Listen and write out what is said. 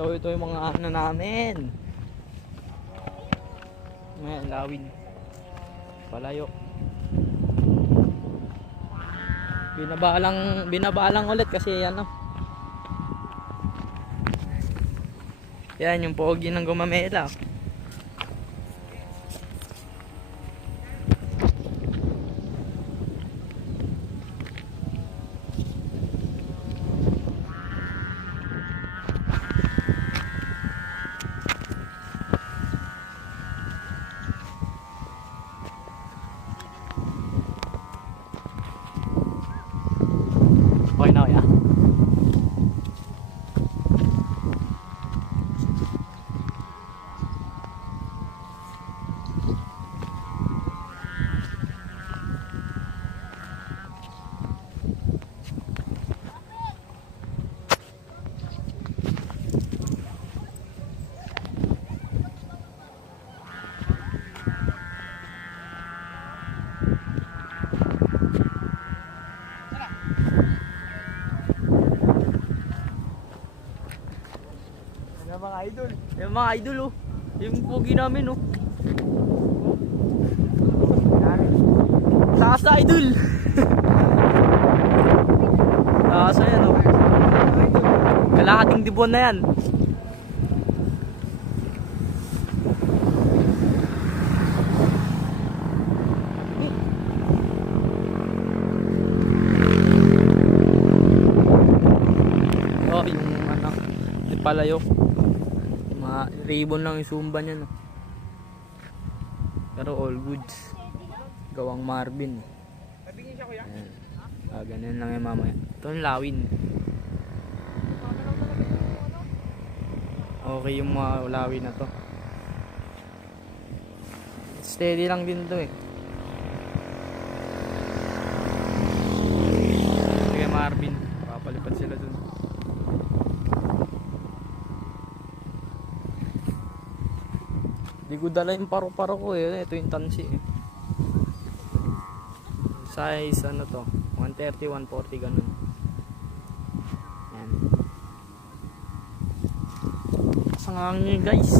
So ito yung mga ano namin. May lawin. Palayo. Binabalang ulit kasi ano. Yan yung pogi ng gumamela. Okay na kaya? Mga idol. Yung mga idol oh. Yung pogi namin oh. Taas na idol. Taas na yan oh. Kalahating dibon na yan. Oh, yung ano, palayo. Ribbon lang yung sumba niya no. Pero all goods. Gawang Marvin. Nabingin siya kuya? Ganyan lang yung mamaya. Ito yung lawin. Okay yung mga lawin na to. Steady lang din to eh. Sige Marvin. Papalipad sila dun. Hindi ko dala yung paro-paro ko eh. Ito yung tansi eh. Size ano to? 130, 140 ganun. Yan. Sangang nyo guys.